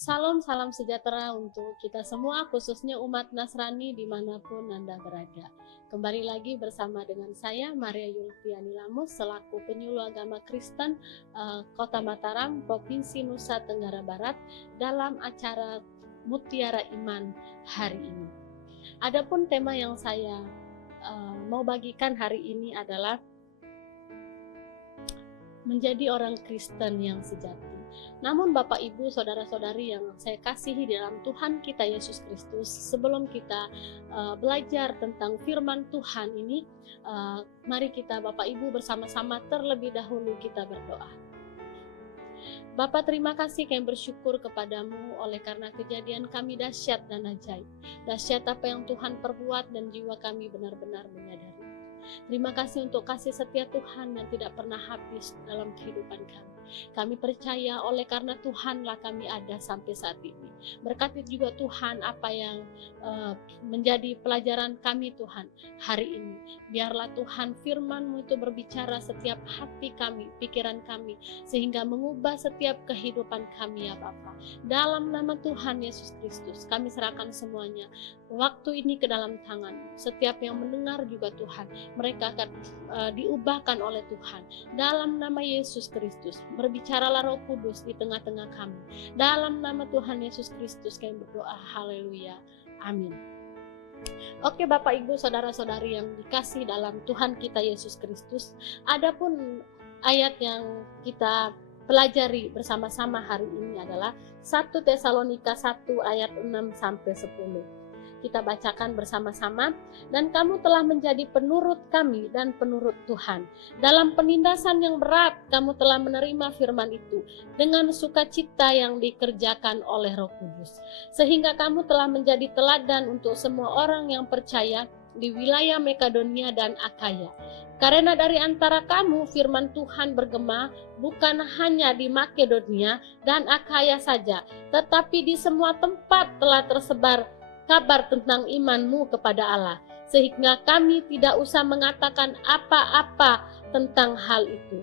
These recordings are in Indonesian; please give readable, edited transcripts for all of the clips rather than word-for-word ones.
Salam, salam sejahtera untuk kita semua, khususnya umat Nasrani dimanapun Anda berada. Kembali lagi bersama dengan saya, Maria Yulfiani Lamus, selaku penyuluh agama Kristen Kota Mataram, Provinsi Nusa Tenggara Barat, dalam acara Mutiara Iman hari ini. Adapun tema yang saya mau bagikan hari ini adalah menjadi orang Kristen yang sejati. Namun Bapak Ibu, saudara-saudari yang saya kasihi di dalam Tuhan kita Yesus Kristus, sebelum kita belajar tentang firman Tuhan ini, mari kita Bapak Ibu bersama-sama terlebih dahulu kita berdoa. Bapa, terima kasih kami bersyukur kepadamu oleh karena kejadian kami dahsyat dan ajaib. Dahsyat apa yang Tuhan perbuat dan jiwa kami benar-benar menyadari. Terima kasih untuk kasih setia Tuhan yang tidak pernah habis dalam kehidupan kami. Kami percaya oleh karena Tuhanlah kami ada sampai saat ini. Berkati juga Tuhan apa yang menjadi pelajaran kami Tuhan hari ini. Biarlah Tuhan firman-Mu itu berbicara setiap hati kami, pikiran kami, sehingga mengubah setiap kehidupan kami ya Bapa. Dalam nama Tuhan Yesus Kristus kami serahkan semuanya waktu ini ke dalam tangan. Setiap yang mendengar juga Tuhan, mereka akan diubahkan oleh Tuhan. Dalam nama Yesus Kristus, berbicaralah Roh Kudus di tengah-tengah kami. Dalam nama Tuhan Yesus Kristus kami berdoa, haleluya, amin. Oke Bapak Ibu saudara-saudari yang dikasih dalam Tuhan kita Yesus Kristus, adapun ayat yang kita pelajari bersama-sama hari ini adalah 1 Tesalonika 1 ayat 6 sampai 10. Kita bacakan bersama-sama. Dan kamu telah menjadi penurut kami dan penurut Tuhan. Dalam penindasan yang berat kamu telah menerima firman itu dengan sukacita yang dikerjakan oleh Roh Kudus. Sehingga kamu telah menjadi teladan untuk semua orang yang percaya di wilayah Makedonia dan Akaya. Karena dari antara kamu firman Tuhan bergema bukan hanya di Makedonia dan Akaya saja, tetapi di semua tempat telah tersebar kabar tentang imanmu kepada Allah, sehingga kami tidak usah mengatakan apa-apa tentang hal itu.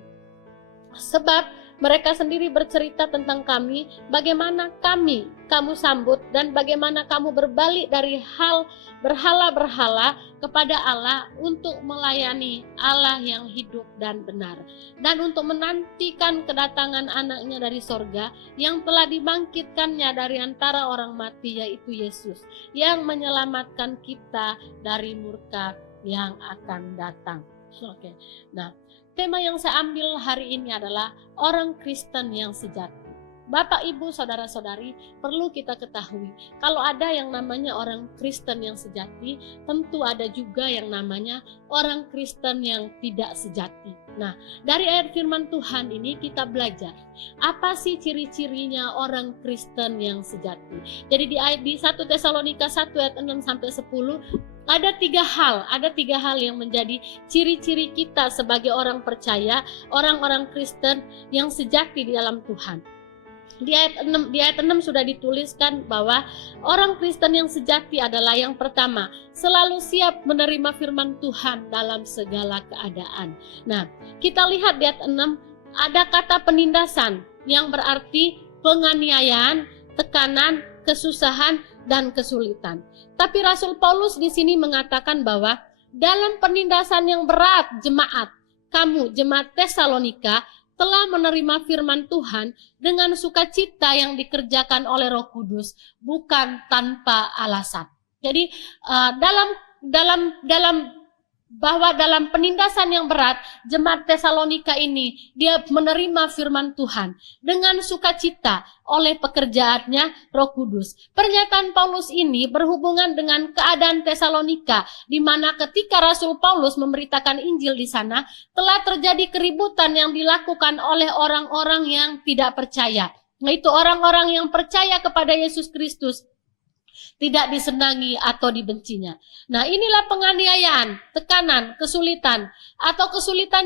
Sebab mereka sendiri bercerita tentang kami, bagaimana kamu sambut dan bagaimana kamu berbalik dari hal berhala-berhala kepada Allah untuk melayani Allah yang hidup dan benar, dan untuk menantikan kedatangan anaknya dari sorga yang telah dibangkitkannya dari antara orang mati, yaitu Yesus, yang menyelamatkan kita dari murka yang akan datang. Oke. Nah, tema yang saya ambil hari ini adalah orang Kristen yang sejati. Bapak, Ibu, saudara-saudari, perlu kita ketahui, kalau ada yang namanya orang Kristen yang sejati, tentu ada juga yang namanya orang Kristen yang tidak sejati. Nah, dari ayat firman Tuhan ini kita belajar, apa sih ciri-cirinya orang Kristen yang sejati. Jadi di 1 Tesalonika 1 ayat 6 sampai 10, ada tiga hal yang menjadi ciri-ciri kita sebagai orang percaya, orang-orang Kristen yang sejati di dalam Tuhan. Di ayat 6 sudah dituliskan bahwa orang Kristen yang sejati adalah yang pertama, selalu siap menerima firman Tuhan dalam segala keadaan. Nah, kita lihat di ayat 6 ada kata penindasan yang berarti penganiayaan, tekanan, kesusahan, dan kesulitan. Tapi Rasul Paulus di sini mengatakan bahwa dalam penindasan yang berat jemaat, kamu jemaat Tesalonika telah menerima firman Tuhan dengan sukacita yang dikerjakan oleh Roh Kudus, bukan tanpa alasan. Jadi dalam penindasan yang berat, jemaat Tesalonika ini dia menerima firman Tuhan dengan sukacita oleh pekerjaannya Roh Kudus. Pernyataan Paulus ini berhubungan dengan keadaan Tesalonika, di mana ketika Rasul Paulus memberitakan Injil di sana, telah terjadi keributan yang dilakukan oleh orang-orang yang tidak percaya. Yaitu orang-orang yang percaya kepada Yesus Kristus tidak disenangi atau dibencinya. Nah, inilah penganiayaan, tekanan, kesulitan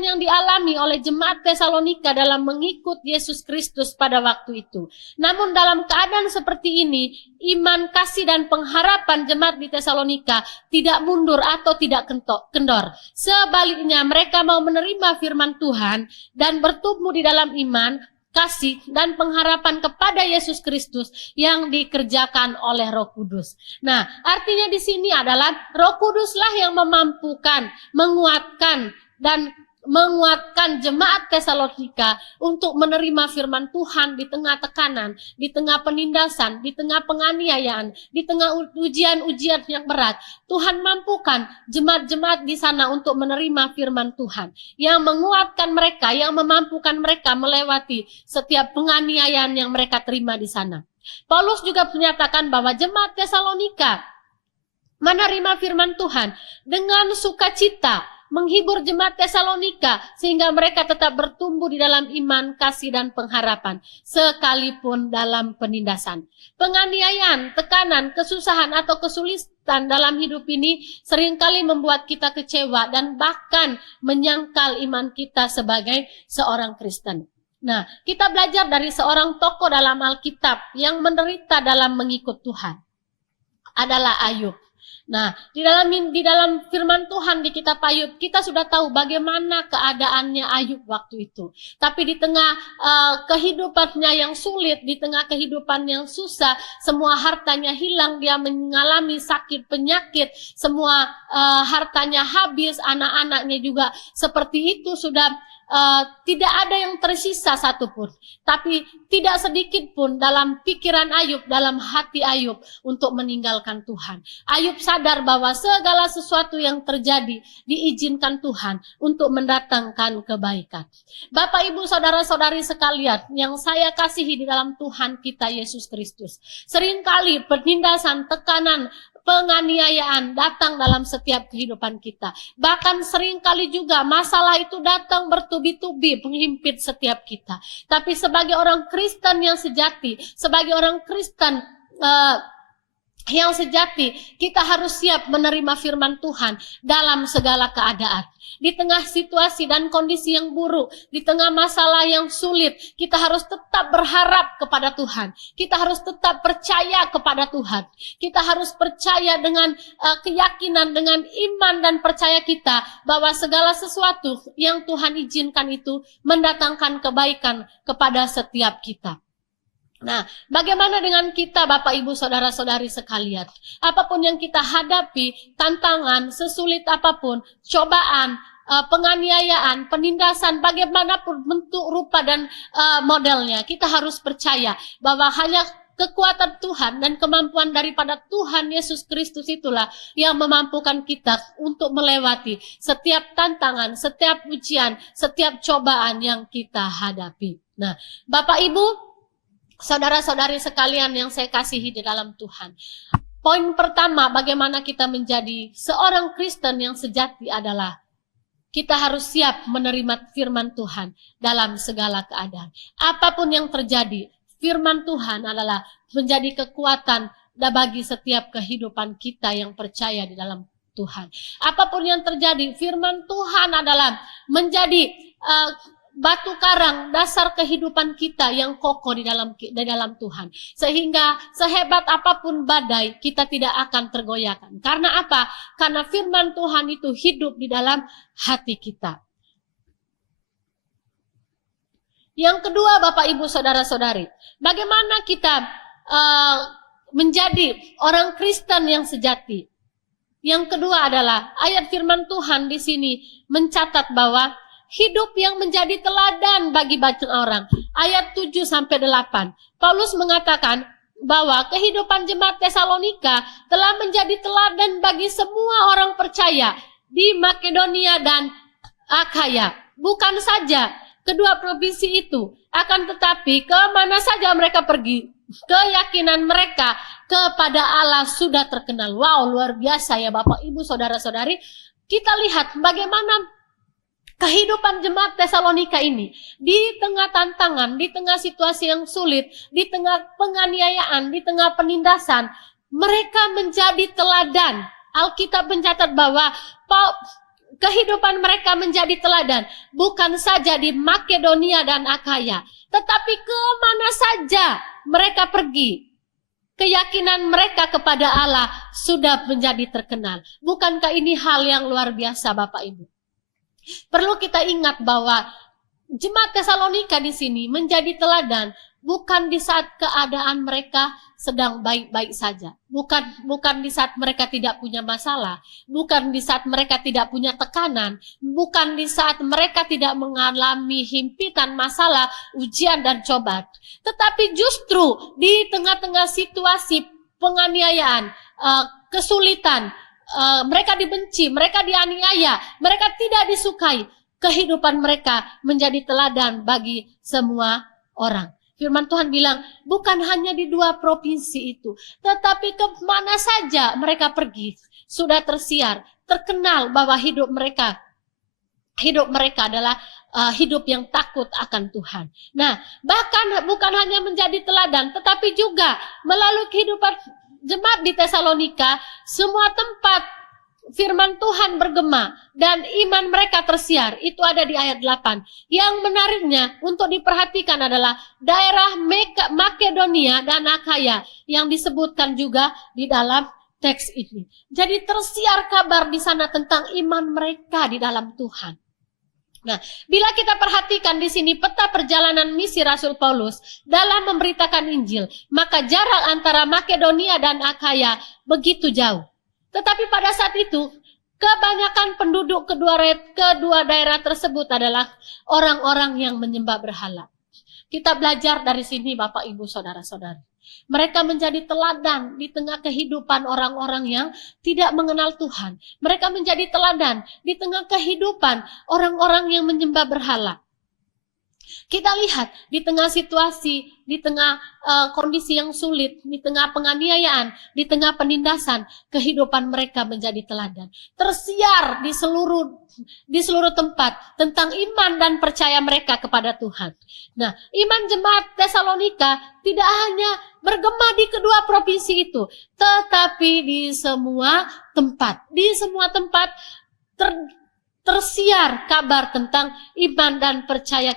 yang dialami oleh jemaat Tesalonika dalam mengikut Yesus Kristus pada waktu itu. Namun dalam keadaan seperti ini, iman, kasih, dan pengharapan jemaat di Tesalonika tidak mundur atau tidak kendor. Sebaliknya, mereka mau menerima firman Tuhan dan bertumbuh di dalam iman, kasih dan pengharapan kepada Yesus Kristus yang dikerjakan oleh Roh Kudus. Nah, artinya di sini adalah Roh Kuduslah yang memampukan, menguatkan jemaat Tesalonika untuk menerima firman Tuhan di tengah tekanan, di tengah penindasan, di tengah penganiayaan, di tengah ujian-ujian yang berat. Tuhan mampukan jemaat-jemaat di sana untuk menerima firman Tuhan yang menguatkan mereka, yang memampukan mereka melewati setiap penganiayaan yang mereka terima di sana. Paulus juga menyatakan bahwa jemaat Tesalonika menerima firman Tuhan dengan sukacita, menghibur jemaat Tesalonika sehingga mereka tetap bertumbuh di dalam iman, kasih, dan pengharapan sekalipun dalam penindasan. Penganiayaan, tekanan, kesusahan atau kesulitan dalam hidup ini seringkali membuat kita kecewa dan bahkan menyangkal iman kita sebagai seorang Kristen. Nah, kita belajar dari seorang tokoh dalam Alkitab yang menderita dalam mengikut Tuhan adalah Ayub. Nah, di dalam firman Tuhan di kitab Ayub, kita sudah tahu bagaimana keadaannya Ayub waktu itu. Tapi di tengah kehidupannya yang sulit, di tengah kehidupan yang susah, semua hartanya hilang, dia mengalami sakit penyakit, semua hartanya habis, anak-anaknya juga seperti itu, sudah tidak ada yang tersisa satupun. Tapi tidak sedikit pun dalam pikiran Ayub, dalam hati Ayub untuk meninggalkan Tuhan. Ayub sadar bahwa segala sesuatu yang terjadi diizinkan Tuhan untuk mendatangkan kebaikan. Bapak, Ibu, saudara-saudari sekalian yang saya kasihi di dalam Tuhan kita Yesus Kristus, seringkali penindasan, tekanan, penganiayaan datang dalam setiap kehidupan kita. Bahkan seringkali juga masalah itu datang bertubi-tubi menghimpit setiap kita. Tapi sebagai orang Kristen yang sejati, sebagai orang Kristen yang sejati, kita harus siap menerima firman Tuhan dalam segala keadaan. Di tengah situasi dan kondisi yang buruk, di tengah masalah yang sulit, kita harus tetap berharap kepada Tuhan. Kita harus tetap percaya kepada Tuhan. Kita harus percaya dengan keyakinan, dengan iman dan percaya kita bahwa segala sesuatu yang Tuhan izinkan itu mendatangkan kebaikan kepada setiap kita. Nah, bagaimana dengan kita, Bapak, Ibu, saudara-saudari sekalian? Apapun yang kita hadapi, tantangan, sesulit apapun, cobaan, penganiayaan, penindasan, bagaimanapun bentuk, rupa, dan modelnya, kita harus percaya bahwa hanya kekuatan Tuhan dan kemampuan daripada Tuhan Yesus Kristus itulah yang memampukan kita untuk melewati setiap tantangan, setiap ujian, setiap cobaan yang kita hadapi. Nah, Bapak, Ibu, saudara-saudari sekalian yang saya kasihi di dalam Tuhan. Poin pertama, bagaimana kita menjadi seorang Kristen yang sejati adalah kita harus siap menerima firman Tuhan dalam segala keadaan. Apapun yang terjadi, firman Tuhan adalah menjadi kekuatan bagi setiap kehidupan kita yang percaya di dalam Tuhan. Apapun yang terjadi, firman Tuhan adalah menjadi batu karang dasar kehidupan kita yang kokoh di dalam Tuhan. Sehingga sehebat apapun badai, kita tidak akan tergoyahkan. Karena apa? Karena firman Tuhan itu hidup di dalam hati kita. Yang kedua, Bapak, Ibu, saudara-saudari, bagaimana kita menjadi orang Kristen yang sejati? Yang kedua adalah ayat firman Tuhan di sini mencatat bahwa hidup yang menjadi teladan bagi banyak orang. Ayat 7-8. Paulus mengatakan bahwa kehidupan jemaat Tesalonika telah menjadi teladan bagi semua orang percaya di Makedonia dan Akhaya. Bukan saja kedua provinsi itu, akan tetapi kemana saja mereka pergi, keyakinan mereka kepada Allah sudah terkenal. Wow, luar biasa ya Bapak, Ibu, saudara-saudari. Kita lihat bagaimana kehidupan jemaat Tesalonika ini di tengah tantangan, di tengah situasi yang sulit, di tengah penganiayaan, di tengah penindasan, mereka menjadi teladan. Alkitab mencatat bahwa kehidupan mereka menjadi teladan, bukan saja di Makedonia dan Akhaya, tetapi kemana saja mereka pergi, keyakinan mereka kepada Allah sudah menjadi terkenal. Bukankah ini hal yang luar biasa, Bapak, Ibu? Perlu kita ingat bahwa Jemaat Tesalonika di sini menjadi teladan bukan di saat keadaan mereka sedang baik-baik saja, bukan di saat mereka tidak punya masalah, bukan di saat mereka tidak punya tekanan, bukan di saat mereka tidak mengalami himpitan masalah, ujian dan cobaan, tetapi justru di tengah-tengah situasi penganiayaan, kesulitan, mereka dibenci, mereka dianiaya, mereka tidak disukai, kehidupan mereka menjadi teladan bagi semua orang. Firman Tuhan bilang, bukan hanya di 2 provinsi itu, tetapi kemana saja mereka pergi, sudah tersiar, terkenal bahwa hidup mereka adalah hidup yang takut akan Tuhan. Nah, bahkan bukan hanya menjadi teladan, tetapi juga melalui kehidupan jemaat di Tesalonika, semua tempat firman Tuhan bergema dan iman mereka tersiar. Itu ada di ayat 8. Yang menariknya untuk diperhatikan adalah daerah Makedonia dan Akhaya yang disebutkan juga di dalam teks ini. Jadi tersiar kabar di sana tentang iman mereka di dalam Tuhan. Nah, bila kita perhatikan di sini peta perjalanan misi Rasul Paulus dalam memberitakan Injil, maka jarak antara Makedonia dan Akhaya begitu jauh. Tetapi pada saat itu, kebanyakan penduduk kedua daerah tersebut adalah orang-orang yang menyembah berhala. Kita belajar dari sini Bapak Ibu Saudara-saudari. Mereka menjadi teladan di tengah kehidupan orang-orang yang tidak mengenal Tuhan. Mereka menjadi teladan di tengah kehidupan orang-orang yang menyembah berhala. Kita lihat di tengah situasi, di tengah kondisi yang sulit, di tengah penganiayaan, di tengah penindasan, kehidupan mereka menjadi teladan. Tersiar di seluruh tempat tentang iman dan percaya mereka kepada Tuhan. Nah, iman jemaat Tesalonika tidak hanya bergema di kedua provinsi itu, tetapi di semua tempat. Di semua tempat tersiar kabar tentang iman dan percaya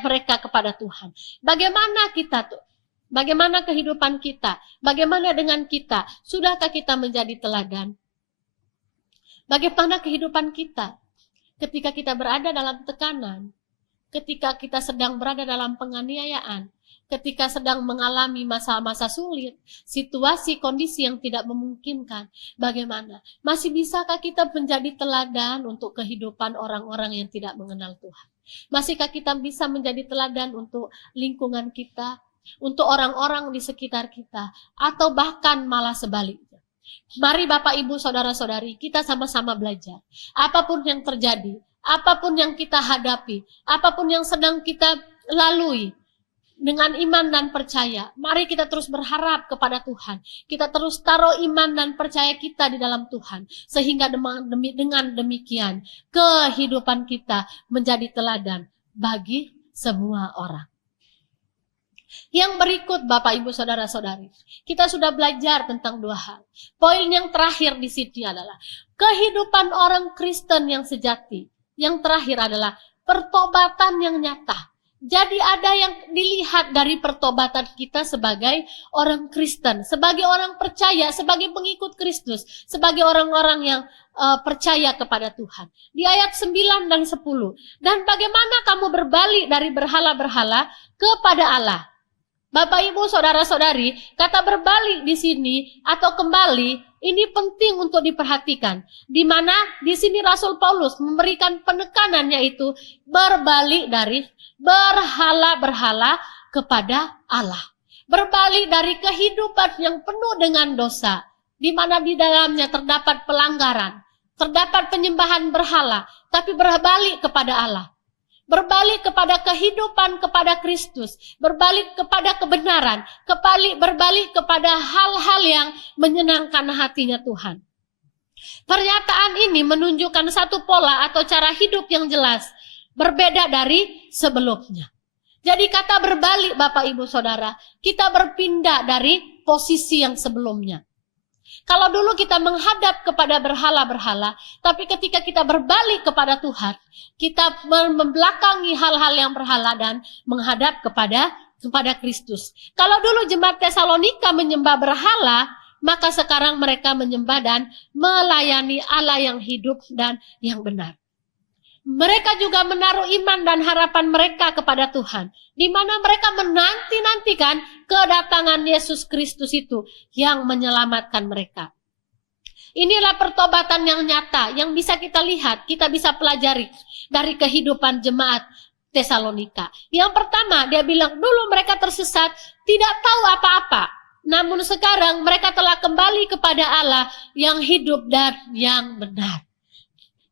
mereka kepada Tuhan. Bagaimana kita tuh? Bagaimana kehidupan kita? Bagaimana dengan kita? Sudahkah kita menjadi teladan? Bagaimana kehidupan kita ketika kita berada dalam tekanan? Ketika kita sedang berada dalam penganiayaan? Ketika sedang mengalami masa-masa sulit, situasi kondisi yang tidak memungkinkan, bagaimana? Masih bisakah kita menjadi teladan untuk kehidupan orang-orang yang tidak mengenal Tuhan? Masihkah kita bisa menjadi teladan untuk lingkungan kita, untuk orang-orang di sekitar kita, atau bahkan malah sebaliknya? Mari Bapak Ibu Saudara-saudari, kita sama-sama belajar. Apapun yang terjadi, apapun yang kita hadapi, apapun yang sedang kita lalui, dengan iman dan percaya, mari kita terus berharap kepada Tuhan. Kita terus taruh iman dan percaya kita di dalam Tuhan. Sehingga dengan demikian, kehidupan kita menjadi teladan bagi semua orang. Yang berikut Bapak Ibu Saudara-saudari, kita sudah belajar tentang 2 hal. Poin yang terakhir di sini adalah kehidupan orang Kristen yang sejati. Yang terakhir adalah pertobatan yang nyata. Jadi ada yang dilihat dari pertobatan kita sebagai orang Kristen, sebagai orang percaya, sebagai pengikut Kristus, sebagai orang-orang yang percaya kepada Tuhan. Di ayat 9 dan 10. Dan bagaimana kamu berbalik dari berhala-berhala kepada Allah? Bapak Ibu Saudara-saudari, kata berbalik di sini atau kembali ini penting untuk diperhatikan. Di mana di sini Rasul Paulus memberikan penekanan yaitu berbalik dari berhala-berhala kepada Allah. Berbalik dari kehidupan yang penuh dengan dosa, di mana di dalamnya terdapat pelanggaran, terdapat penyembahan berhala, tapi berbalik kepada Allah. Berbalik kepada kehidupan kepada Kristus, berbalik kepada kebenaran, berbalik kepada hal-hal yang menyenangkan hatinya Tuhan. Pernyataan ini menunjukkan satu pola atau cara hidup yang jelas, berbeda dari sebelumnya. Jadi kata berbalik Bapak Ibu Saudara, kita berpindah dari posisi yang sebelumnya. Kalau dulu kita menghadap kepada berhala-berhala, tapi ketika kita berbalik kepada Tuhan, kita membelakangi hal-hal yang berhala dan menghadap kepada Kristus. Kalau dulu jemaat Tesalonika menyembah berhala, maka sekarang mereka menyembah dan melayani Allah yang hidup dan yang benar. Mereka juga menaruh iman dan harapan mereka kepada Tuhan, di mana mereka menanti-nantikan kedatangan Yesus Kristus itu yang menyelamatkan mereka. Inilah pertobatan yang nyata, yang bisa kita lihat, kita bisa pelajari dari kehidupan jemaat Tesalonika. Yang pertama, dia bilang dulu mereka tersesat, tidak tahu apa-apa. Namun sekarang mereka telah kembali kepada Allah yang hidup dan yang benar.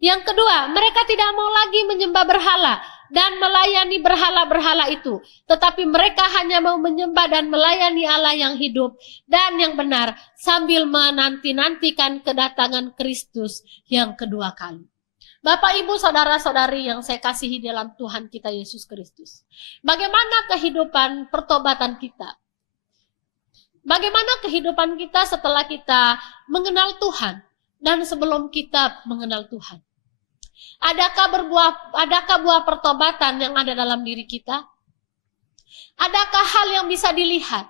Yang kedua, mereka tidak mau lagi menyembah berhala dan melayani berhala-berhala itu. Tetapi mereka hanya mau menyembah dan melayani Allah yang hidup dan yang benar sambil menanti-nantikan kedatangan Kristus yang kedua kali. Bapak, Ibu, Saudara-saudari yang saya kasihi dalam Tuhan kita Yesus Kristus. Bagaimana kehidupan pertobatan kita? Bagaimana kehidupan kita setelah kita mengenal Tuhan dan sebelum kita mengenal Tuhan? Adakah buah pertobatan yang ada dalam diri kita? Adakah hal yang bisa dilihat?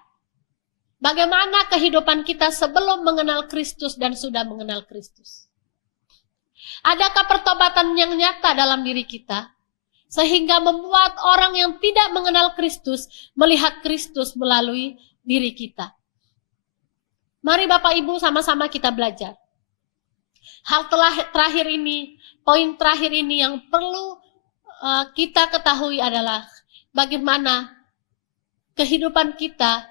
Bagaimana kehidupan kita sebelum mengenal Kristus dan sudah mengenal Kristus? Adakah pertobatan yang nyata dalam diri kita? Sehingga membuat orang yang tidak mengenal Kristus melihat Kristus melalui diri kita. Mari Bapak Ibu sama-sama kita belajar. Hal terakhir ini, poin terakhir ini yang perlu kita ketahui adalah bagaimana kehidupan kita,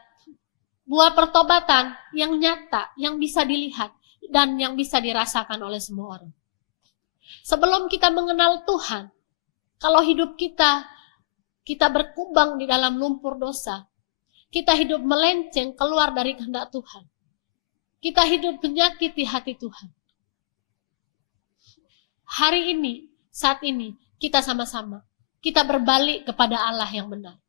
buah pertobatan yang nyata, yang bisa dilihat, dan yang bisa dirasakan oleh semua orang. Sebelum kita mengenal Tuhan, kalau hidup kita berkubang di dalam lumpur dosa, kita hidup melenceng keluar dari kehendak Tuhan. Kita hidup menyakiti hati Tuhan. Hari ini, saat ini, kita sama-sama, kita berbalik kepada Allah yang benar.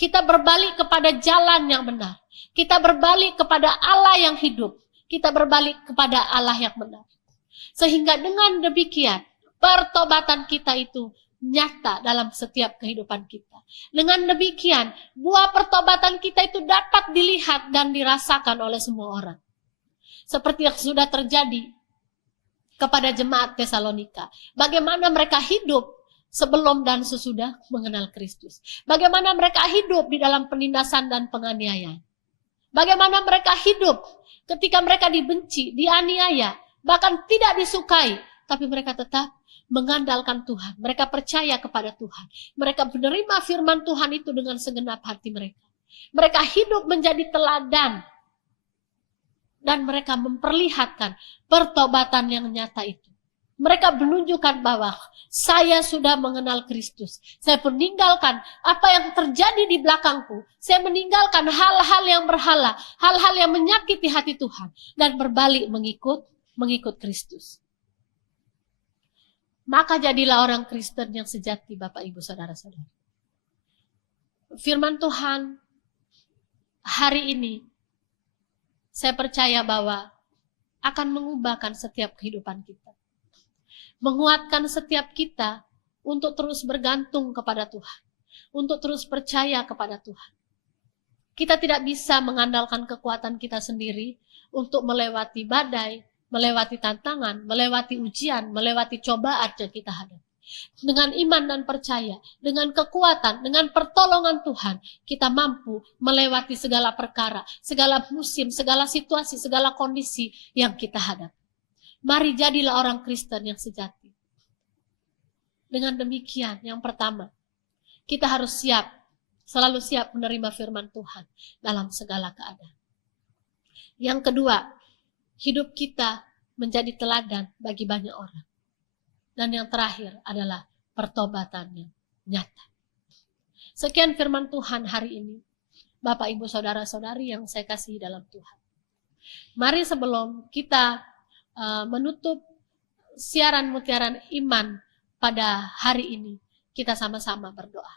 Kita berbalik kepada jalan yang benar. Kita berbalik kepada Allah yang hidup. Kita berbalik kepada Allah yang benar. Sehingga dengan demikian, pertobatan kita itu nyata dalam setiap kehidupan kita. Dengan demikian, buah pertobatan kita itu dapat dilihat dan dirasakan oleh semua orang. Seperti yang sudah terjadi kepada jemaat Tesalonika. Bagaimana mereka hidup sebelum dan sesudah mengenal Kristus. Bagaimana mereka hidup di dalam penindasan dan penganiayaan. Bagaimana mereka hidup ketika mereka dibenci, dianiaya, bahkan tidak disukai. Tapi mereka tetap mengandalkan Tuhan. Mereka percaya kepada Tuhan. Mereka menerima firman Tuhan itu dengan segenap hati mereka. Mereka hidup menjadi teladan. Dan mereka memperlihatkan pertobatan yang nyata itu. Mereka menunjukkan bahwa saya sudah mengenal Kristus. Saya meninggalkan apa yang terjadi di belakangku. Saya meninggalkan hal-hal yang berhala, hal-hal yang menyakiti hati Tuhan. Dan berbalik mengikut Kristus. Maka jadilah orang Kristen yang sejati, Bapak, Ibu, Saudara-saudara. Firman Tuhan hari ini, saya percaya bahwa akan mengubahkan setiap kehidupan kita. Menguatkan setiap kita untuk terus bergantung kepada Tuhan. Untuk terus percaya kepada Tuhan. Kita tidak bisa mengandalkan kekuatan kita sendiri untuk melewati badai, melewati tantangan, melewati ujian, melewati cobaan yang kita hadapi. Dengan iman dan percaya, dengan kekuatan, dengan pertolongan Tuhan, kita mampu melewati segala perkara, segala musim, segala situasi, segala kondisi yang kita hadapi. Mari jadilah orang Kristen yang sejati. Dengan demikian, yang pertama, kita harus siap, selalu siap menerima firman Tuhan dalam segala keadaan. Yang kedua, hidup kita menjadi teladan bagi banyak orang. Dan yang terakhir adalah pertobatan yang nyata. Sekian firman Tuhan hari ini. Bapak, Ibu, Saudara-saudari yang saya kasihi dalam Tuhan. Mari sebelum kita menutup siaran mutiara iman pada hari ini, kita sama-sama berdoa.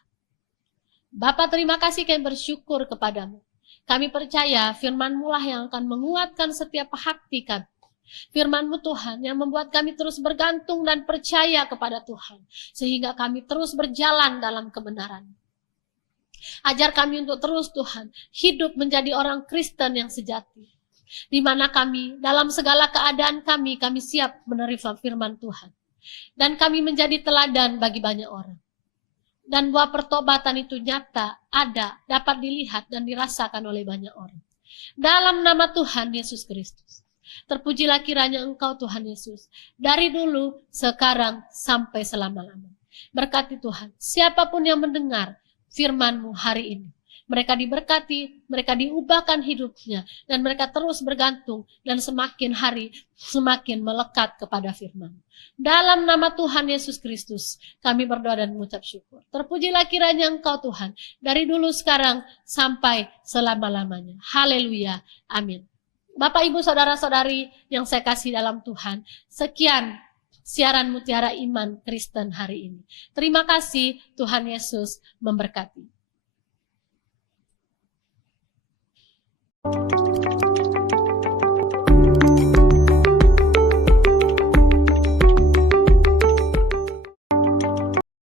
Bapa, terima kasih, kami bersyukur kepadamu. Kami percaya firman-Mu lah yang akan menguatkan setiap hati kami. Firman-Mu Tuhan yang membuat kami terus bergantung dan percaya kepada Tuhan. Sehingga kami terus berjalan dalam kebenaran. Ajar kami untuk terus Tuhan hidup menjadi orang Kristen yang sejati. Di mana kami dalam segala keadaan kami siap menerima firman Tuhan. Dan kami menjadi teladan bagi banyak orang. Dan buah pertobatan itu nyata, ada, dapat dilihat dan dirasakan oleh banyak orang. Dalam nama Tuhan Yesus Kristus. Terpujilah kiranya Engkau Tuhan Yesus. Dari dulu, sekarang, sampai selama-lamanya. Berkati Tuhan, siapapun yang mendengar firman-Mu hari ini. Mereka diberkati, mereka diubahkan hidupnya, dan mereka terus bergantung, dan semakin hari semakin melekat kepada firman. Dalam nama Tuhan Yesus Kristus, kami berdoa dan mengucap syukur. Terpujilah kiranya Engkau Tuhan, dari dulu sekarang sampai selama-lamanya. Haleluya, amin. Bapak, Ibu, Saudara-saudari yang saya kasih dalam Tuhan, sekian siaran Mutiara Iman Kristen hari ini. Terima kasih, Tuhan Yesus memberkati.